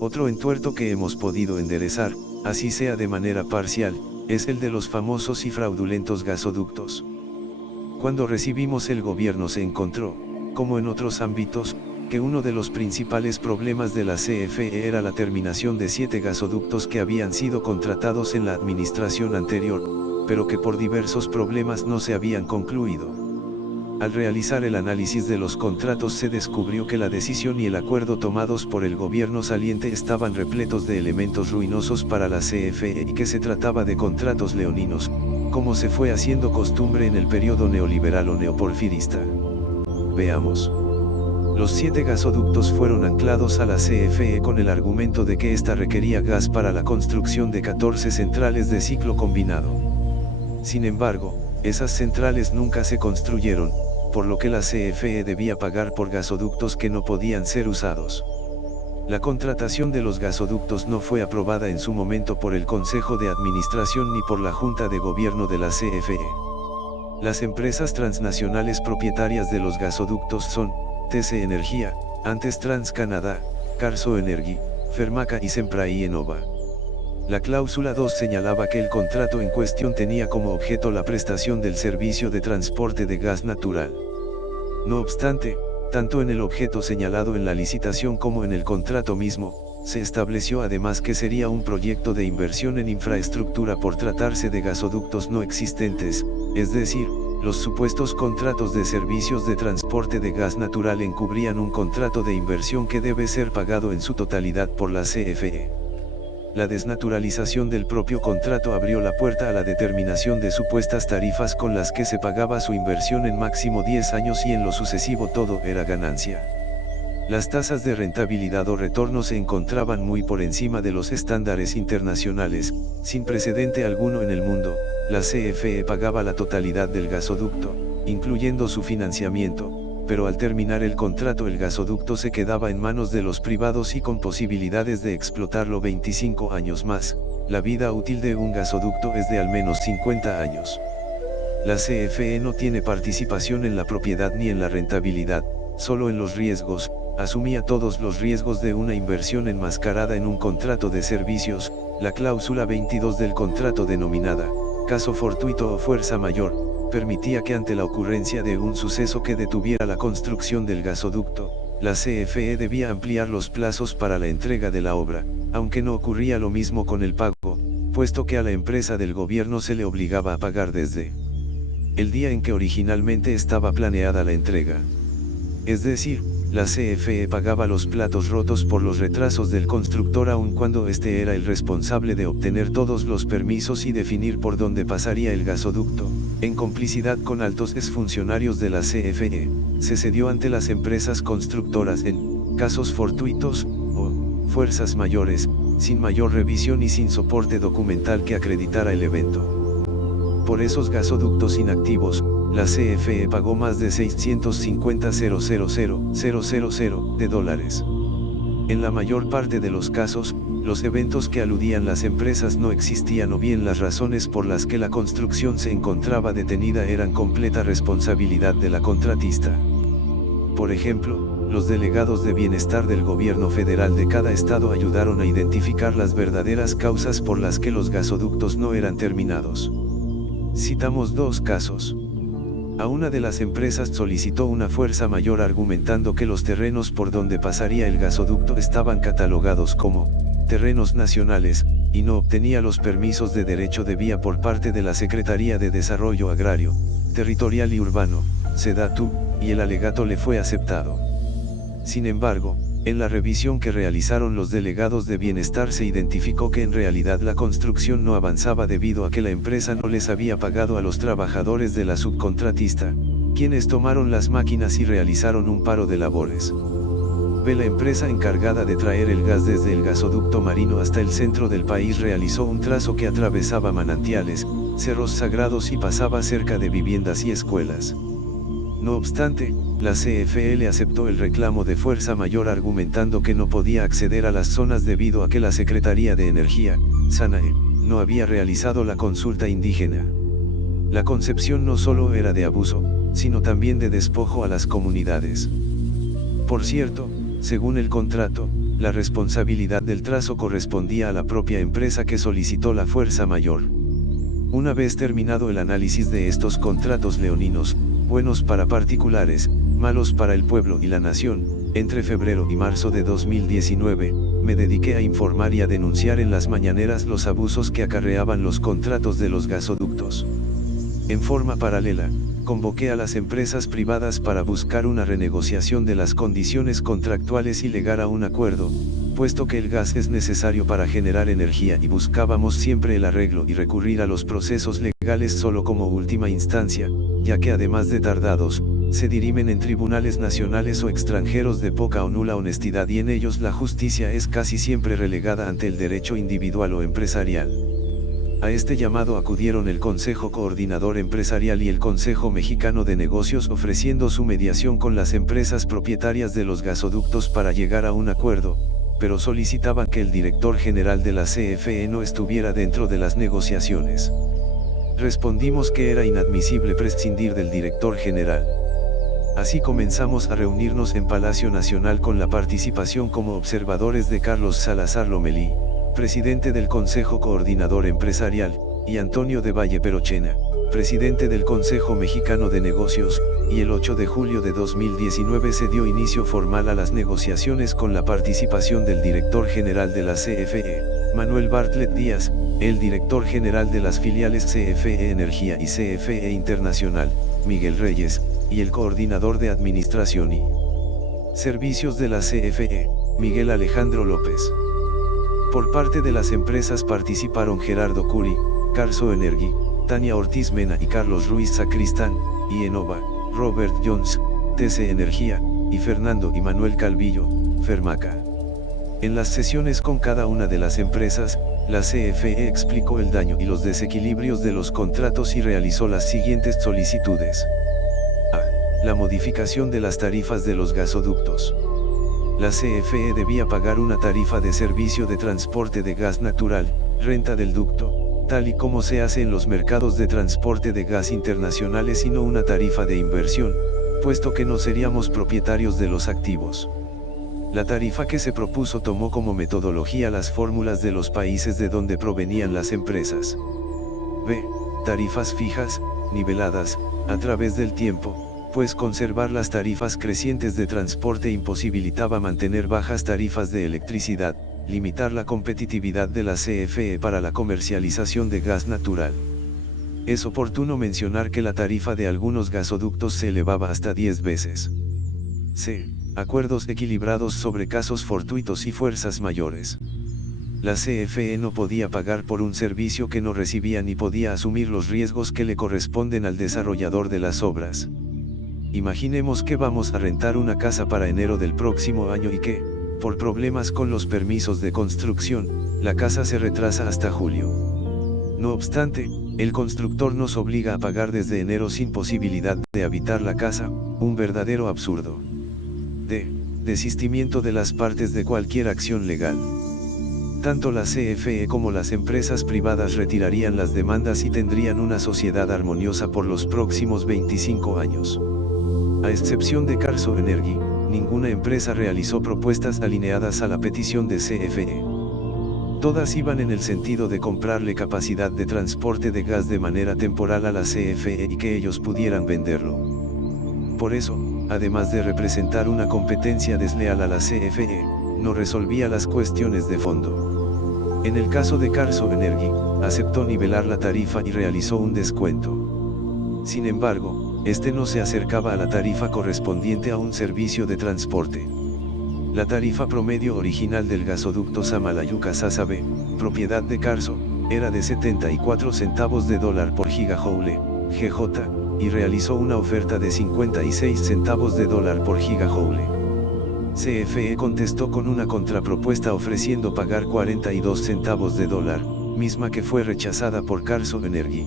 Otro entuerto que hemos podido enderezar, así sea de manera parcial, es el de los famosos y fraudulentos gasoductos. Cuando recibimos el gobierno se encontró, como en otros ámbitos, que uno de los principales problemas de la CFE era la terminación de 7 gasoductos que habían sido contratados en la administración anterior, pero que por diversos problemas no se habían concluido. Al realizar el análisis de los contratos se descubrió que la decisión y el acuerdo tomados por el gobierno saliente estaban repletos de elementos ruinosos para la CFE y que se trataba de contratos leoninos, como se fue haciendo costumbre en el periodo neoliberal o neoporfirista. Veamos. Los 7 gasoductos fueron anclados a la CFE con el argumento de que ésta requería gas para la construcción de 14 centrales de ciclo combinado. Sin embargo, esas centrales nunca se construyeron, por lo que la CFE debía pagar por gasoductos que no podían ser usados. La contratación de los gasoductos no fue aprobada en su momento por el Consejo de Administración ni por la Junta de Gobierno de la CFE. Las empresas transnacionales propietarias de los gasoductos son TC Energía, antes TransCanadá, Carso Energy, Fermaca y Sempraí Enova. La cláusula 2 señalaba que el contrato en cuestión tenía como objeto la prestación del servicio de transporte de gas natural. No obstante, tanto en el objeto señalado en la licitación como en el contrato mismo, se estableció además que sería un proyecto de inversión en infraestructura por tratarse de gasoductos no existentes, es decir, los supuestos contratos de servicios de transporte de gas natural encubrían un contrato de inversión que debe ser pagado en su totalidad por la CFE. La desnaturalización del propio contrato abrió la puerta a la determinación de supuestas tarifas con las que se pagaba su inversión en máximo 10 años y en lo sucesivo todo era ganancia. Las tasas de rentabilidad o retorno se encontraban muy por encima de los estándares internacionales, sin precedente alguno en el mundo. La CFE pagaba la totalidad del gasoducto, incluyendo su financiamiento, pero al terminar el contrato el gasoducto se quedaba en manos de los privados y con posibilidades de explotarlo 25 años más. La vida útil de un gasoducto es de al menos 50 años. La CFE no tiene participación en la propiedad ni en la rentabilidad, solo en los riesgos. Asumía todos los riesgos de una inversión enmascarada en un contrato de servicios. La cláusula 22 del contrato denominada caso fortuito o fuerza mayor, permitía que ante la ocurrencia de un suceso que detuviera la construcción del gasoducto, la CFE debía ampliar los plazos para la entrega de la obra, aunque no ocurría lo mismo con el pago, puesto que a la empresa del gobierno se le obligaba a pagar desde el día en que originalmente estaba planeada la entrega. Es decir, la CFE pagaba los platos rotos por los retrasos del constructor aun cuando éste era el responsable de obtener todos los permisos y definir por dónde pasaría el gasoducto. En complicidad con altos exfuncionarios de la CFE, se cedió ante las empresas constructoras en casos fortuitos o fuerzas mayores, sin mayor revisión y sin soporte documental que acreditara el evento. Por esos gasoductos inactivos, la CFE pagó más de 650.000.000 de dólares. En la mayor parte de los casos, los eventos que aludían las empresas no existían o bien las razones por las que la construcción se encontraba detenida eran completa responsabilidad de la contratista. Por ejemplo, los delegados de bienestar del gobierno federal de cada estado ayudaron a identificar las verdaderas causas por las que los gasoductos no eran terminados. Citamos 2 casos. A una de las empresas solicitó una fuerza mayor argumentando que los terrenos por donde pasaría el gasoducto estaban catalogados como terrenos nacionales, y no obtenía los permisos de derecho de vía por parte de la Secretaría de Desarrollo Agrario, Territorial y Urbano, SEDATU, y el alegato le fue aceptado. Sin embargo, en la revisión que realizaron los delegados de bienestar se identificó que en realidad la construcción no avanzaba debido a que la empresa no les había pagado a los trabajadores de la subcontratista, quienes tomaron las máquinas y realizaron un paro de labores. La empresa encargada de traer el gas desde el gasoducto marino hasta el centro del país realizó un trazo que atravesaba manantiales, cerros sagrados y pasaba cerca de viviendas y escuelas. No obstante, la CFE le aceptó el reclamo de fuerza mayor argumentando que no podía acceder a las zonas debido a que la Secretaría de Energía, SANAE, no había realizado la consulta indígena. La concepción no solo era de abuso, sino también de despojo a las comunidades. Por cierto, según el contrato, la responsabilidad del trazo correspondía a la propia empresa que solicitó la fuerza mayor. Una vez terminado el análisis de estos contratos leoninos, buenos para particulares, malos para el pueblo y la nación, entre febrero y marzo de 2019, me dediqué a informar y a denunciar en las mañaneras los abusos que acarreaban los contratos de los gasoductos. En forma paralela, convoqué a las empresas privadas para buscar una renegociación de las condiciones contractuales y llegar a un acuerdo, puesto que el gas es necesario para generar energía y buscábamos siempre el arreglo y recurrir a los procesos legales solo como última instancia, ya que además de tardados, se dirimen en tribunales nacionales o extranjeros de poca o nula honestidad y en ellos la justicia es casi siempre relegada ante el derecho individual o empresarial. A este llamado acudieron el Consejo Coordinador Empresarial y el Consejo Mexicano de Negocios ofreciendo su mediación con las empresas propietarias de los gasoductos para llegar a un acuerdo, pero solicitaban que el director general de la CFE no estuviera dentro de las negociaciones. Respondimos que era inadmisible prescindir del director general. Así comenzamos a reunirnos en Palacio Nacional con la participación como observadores de Carlos Salazar Lomelí, presidente del Consejo Coordinador Empresarial, y Antonio de Valle Perochena, presidente del Consejo Mexicano de Negocios, y el 8 de julio de 2019 se dio inicio formal a las negociaciones con la participación del director general de la CFE, Manuel Bartlett Díaz, el director general de las filiales CFE Energía y CFE Internacional, Miguel Reyes, y el coordinador de Administración y Servicios de la CFE, Miguel Alejandro López. Por parte de las empresas participaron Gerardo Curi, Carso Energy, Tania Ortiz Mena y Carlos Ruiz Sacristán, y Enova, Robert Jones, TC Energía, y Fernando y Manuel Calvillo, Fermaca. En las sesiones con cada una de las empresas, la CFE explicó el daño y los desequilibrios de los contratos y realizó las siguientes solicitudes. A. La modificación de las tarifas de los gasoductos. La CFE debía pagar una tarifa de servicio de transporte de gas natural, renta del ducto, tal y como se hace en los mercados de transporte de gas internacionales y no una tarifa de inversión, puesto que no seríamos propietarios de los activos. La tarifa que se propuso tomó como metodología las fórmulas de los países de donde provenían las empresas. B. Tarifas fijas, niveladas, a través del tiempo, pues conservar las tarifas crecientes de transporte imposibilitaba mantener bajas tarifas de electricidad, limitar la competitividad de la CFE para la comercialización de gas natural. Es oportuno mencionar que la tarifa de algunos gasoductos se elevaba hasta 10 veces. C. Acuerdos equilibrados sobre casos fortuitos y fuerzas mayores. La CFE no podía pagar por un servicio que no recibía ni podía asumir los riesgos que le corresponden al desarrollador de las obras. Imaginemos que vamos a rentar una casa para enero del próximo año y que, por problemas con los permisos de construcción, la casa se retrasa hasta julio. No obstante, el constructor nos obliga a pagar desde enero sin posibilidad de habitar la casa, un verdadero absurdo. D. Desistimiento de las partes de cualquier acción legal. Tanto la CFE como las empresas privadas retirarían las demandas y tendrían una sociedad armoniosa por los próximos 25 años. A excepción de Carso Energy, ninguna empresa realizó propuestas alineadas a la petición de CFE. Todas iban en el sentido de comprarle capacidad de transporte de gas de manera temporal a la CFE y que ellos pudieran venderlo. Por eso, además de representar una competencia desleal a la CFE, no resolvía las cuestiones de fondo. En el caso de Carso Energy, aceptó nivelar la tarifa y realizó un descuento. Sin embargo, este no se acercaba a la tarifa correspondiente a un servicio de transporte. La tarifa promedio original del gasoducto Samalayuca-Sásabe, propiedad de Carso, era de 74 centavos de dólar por gigajoule, GJ, y realizó una oferta de 56 centavos de dólar por gigajoule. CFE contestó con una contrapropuesta ofreciendo pagar 42 centavos de dólar, misma que fue rechazada por Carso Energy.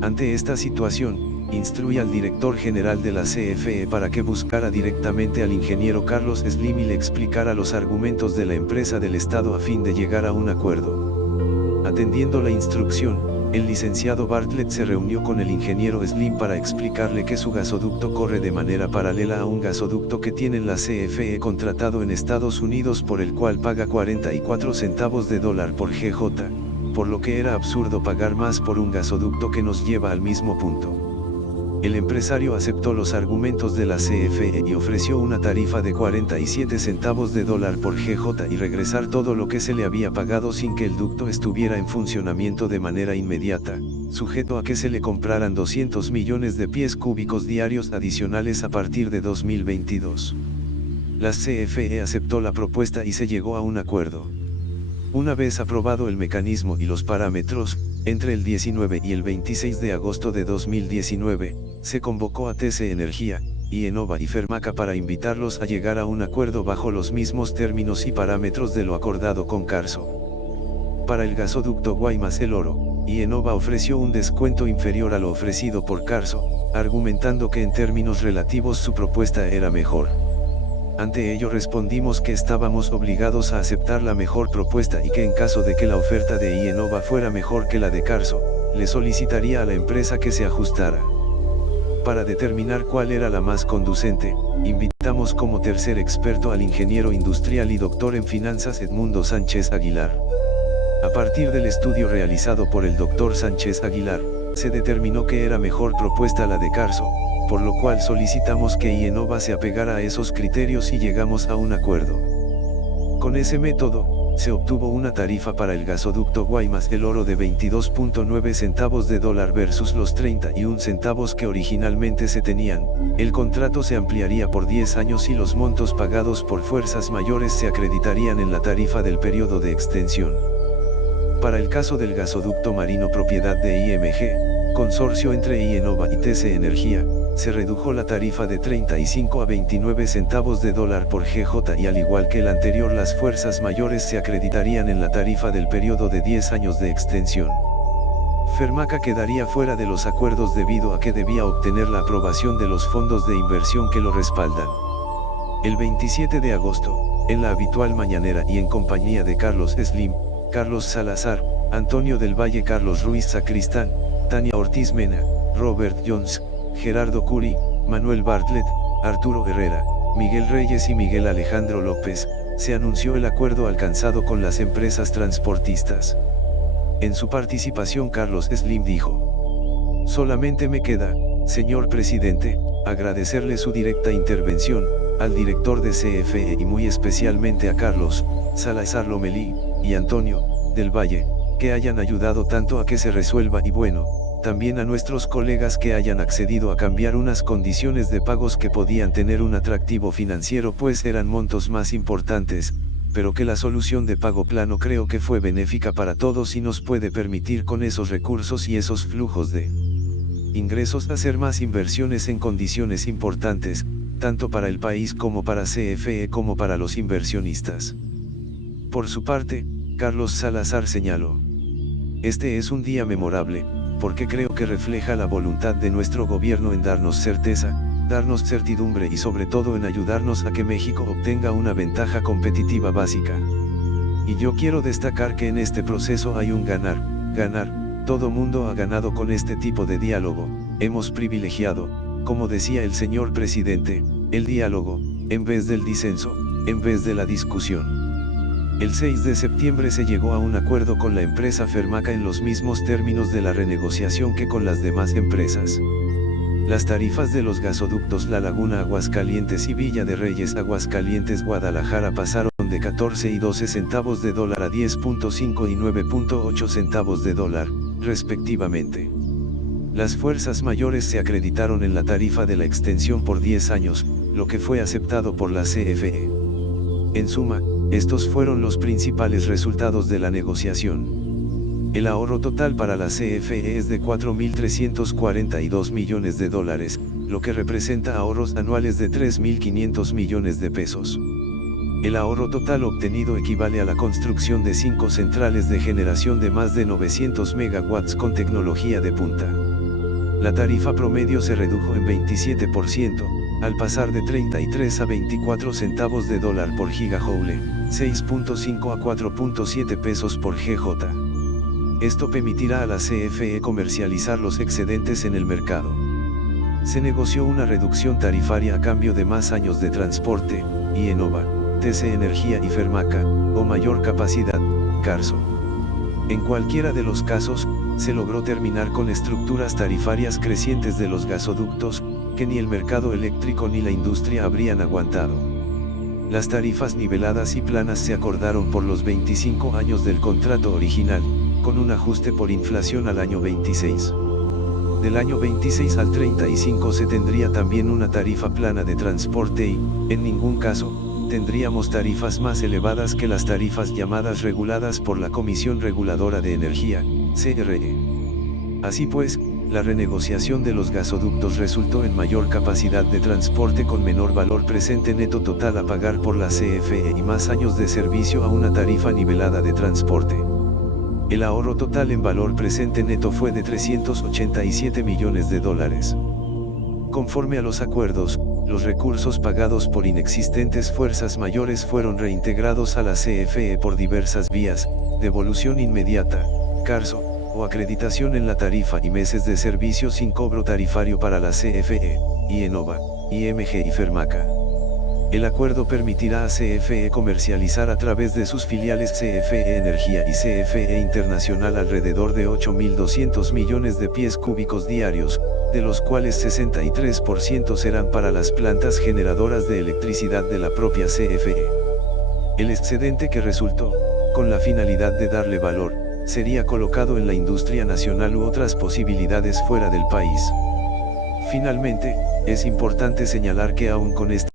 Ante esta situación, instruye al director general de la CFE para que buscara directamente al ingeniero Carlos Slim y le explicara los argumentos de la empresa del Estado a fin de llegar a un acuerdo. Atendiendo la instrucción, el licenciado Bartlett se reunió con el ingeniero Slim para explicarle que su gasoducto corre de manera paralela a un gasoducto que tienen la CFE contratado en Estados Unidos, por el cual paga 44 centavos de dólar por GJ, por lo que era absurdo pagar más por un gasoducto que nos lleva al mismo punto. El empresario aceptó los argumentos de la CFE y ofreció una tarifa de 47 centavos de dólar por GJ y regresar todo lo que se le había pagado sin que el ducto estuviera en funcionamiento de manera inmediata, sujeto a que se le compraran 200 millones de pies cúbicos diarios adicionales a partir de 2022. La CFE aceptó la propuesta y se llegó a un acuerdo. Una vez aprobado el mecanismo y los parámetros, entre el 19 y el 26 de agosto de 2019, se convocó a TC Energía, IEnova y Fermaca para invitarlos a llegar a un acuerdo bajo los mismos términos y parámetros de lo acordado con Carso. Para el gasoducto Guaymas-El Oro, IEnova ofreció un descuento inferior a lo ofrecido por Carso, argumentando que en términos relativos su propuesta era mejor. Ante ello respondimos que estábamos obligados a aceptar la mejor propuesta y que en caso de que la oferta de IEnova fuera mejor que la de Carso, le solicitaría a la empresa que se ajustara. Para determinar cuál era la más conducente, invitamos como tercer experto al ingeniero industrial y doctor en finanzas Edmundo Sánchez Aguilar. A partir del estudio realizado por el doctor Sánchez Aguilar, se determinó que era mejor propuesta la de Carso, por lo cual solicitamos que IEnova se apegara a esos criterios y llegamos a un acuerdo. Con ese método, se obtuvo una tarifa para el gasoducto Guaymas-El Oro de 22.9 centavos de dólar versus los 31 centavos que originalmente se tenían. El contrato se ampliaría por 10 años y los montos pagados por fuerzas mayores se acreditarían en la tarifa del periodo de extensión. Para el caso del gasoducto marino propiedad de IMG, consorcio entre IEnova y TC Energía, se redujo la tarifa de 35 a 29 centavos de dólar por GJ y al igual que el anterior las fuerzas mayores se acreditarían en la tarifa del periodo de 10 años de extensión. Fermaca quedaría fuera de los acuerdos debido a que debía obtener la aprobación de los fondos de inversión que lo respaldan. El 27 de agosto, en la habitual mañanera y en compañía de Carlos Slim, Carlos Salazar, Antonio del Valle, Carlos Ruiz Sacristán, Tania Ortiz Mena, Robert Jones, Gerardo Curi, Manuel Bartlett, Arturo Herrera, Miguel Reyes y Miguel Alejandro López, se anunció el acuerdo alcanzado con las empresas transportistas. En su participación Carlos Slim dijo: solamente me queda, señor presidente, agradecerle su directa intervención, al director de CFE y muy especialmente a Carlos Salazar Lomelí y Antonio del Valle, que hayan ayudado tanto a que se resuelva y bueno, también a nuestros colegas que hayan accedido a cambiar unas condiciones de pagos que podían tener un atractivo financiero pues eran montos más importantes, pero que la solución de pago plano creo que fue benéfica para todos y nos puede permitir con esos recursos y esos flujos de ingresos hacer más inversiones en condiciones importantes, tanto para el país como para CFE como para los inversionistas. Por su parte, Carlos Salazar señaló: este es un día memorable, porque creo que refleja la voluntad de nuestro gobierno en darnos certeza, darnos certidumbre y sobre todo en ayudarnos a que México obtenga una ventaja competitiva básica. Y yo quiero destacar que en este proceso hay un ganar, ganar, todo mundo ha ganado con este tipo de diálogo, hemos privilegiado, como decía el señor presidente, el diálogo, en vez del disenso, en vez de la discusión. El 6 de septiembre se llegó a un acuerdo con la empresa Fermaca en los mismos términos de la renegociación que con las demás empresas. Las tarifas de los gasoductos La Laguna Aguascalientes y Villa de Reyes Aguascalientes Guadalajara pasaron de 14 y 12 centavos de dólar a 10.5 y 9.8 centavos de dólar, respectivamente. Las fuerzas mayores se acreditaron en la tarifa de la extensión por 10 años, lo que fue aceptado por la CFE. En suma, estos fueron los principales resultados de la negociación. El ahorro total para la CFE es de 4.342 millones de dólares, lo que representa ahorros anuales de 3.500 millones de pesos. El ahorro total obtenido equivale a la construcción de 5 centrales de generación de más de 900 megawatts con tecnología de punta. La tarifa promedio se redujo en 27%, al pasar de 33 a 24 centavos de dólar por gigajoule, 6.5 a 4.7 pesos por GJ. Esto permitirá a la CFE comercializar los excedentes en el mercado. Se negoció una reducción tarifaria a cambio de más años de transporte, y Enova, TC Energía y Fermaca, o mayor capacidad, Carso. En cualquiera de los casos, se logró terminar con estructuras tarifarias crecientes de los gasoductos, que ni el mercado eléctrico ni la industria habrían aguantado. Las tarifas niveladas y planas se acordaron por los 25 años del contrato original, con un ajuste por inflación al año 26. Del año 26 al 35 se tendría también una tarifa plana de transporte y, en ningún caso, tendríamos tarifas más elevadas que las tarifas llamadas reguladas por la Comisión Reguladora de Energía, CRE. Así pues, la renegociación de los gasoductos resultó en mayor capacidad de transporte con menor valor presente neto total a pagar por la CFE y más años de servicio a una tarifa nivelada de transporte. El ahorro total en valor presente neto fue de 387 millones de dólares. Conforme a los acuerdos, los recursos pagados por inexistentes fuerzas mayores fueron reintegrados a la CFE por diversas vías, devolución inmediata, Carso, o acreditación en la tarifa y meses de servicio sin cobro tarifario para la CFE, y Enova, IMG y Fermaca. El acuerdo permitirá a CFE comercializar a través de sus filiales CFE Energía y CFE Internacional alrededor de 8.200 millones de pies cúbicos diarios, de los cuales 63% serán para las plantas generadoras de electricidad de la propia CFE. El excedente que resultó, con la finalidad de darle valor, sería colocado en la industria nacional u otras posibilidades fuera del país. Finalmente, es importante señalar que aún con esta